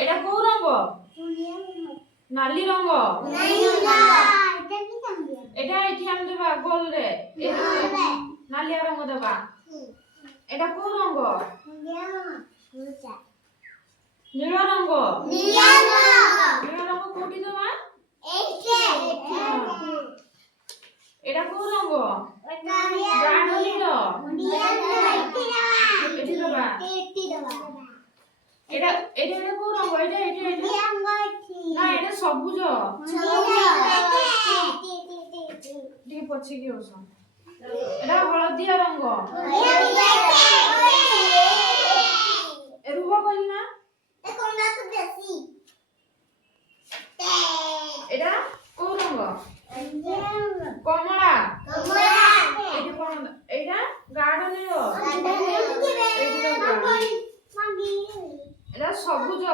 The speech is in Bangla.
এটা কোউ রঙ? নালি রঙ। এটা এটি আমি দেবা গোল রে। নালিয়া রঙ দেবা। এটা কোউ রঙ? নীল রঙ। নীল রঙ কোটি দেবা? এটা কোউ রঙ? গাঢ় নীল। এটি দেবা। এটা এটা এটা কোউ রঙ? এটা এটা এটা না এটা সবুজ। ଟିକେ ପଛିକି ବସ। ଏଟା ହଳଦିଆ ରଙ୍ଗ। ରୁହ କହିଲି ନା। ଏଟା କୋଉ ରଙ୍ଗ? କମଳା। ଏଇଟା କଣ? ଏଇଟା ଗାଢ ନୀଳ। ଏଇଟା ସବୁଜ।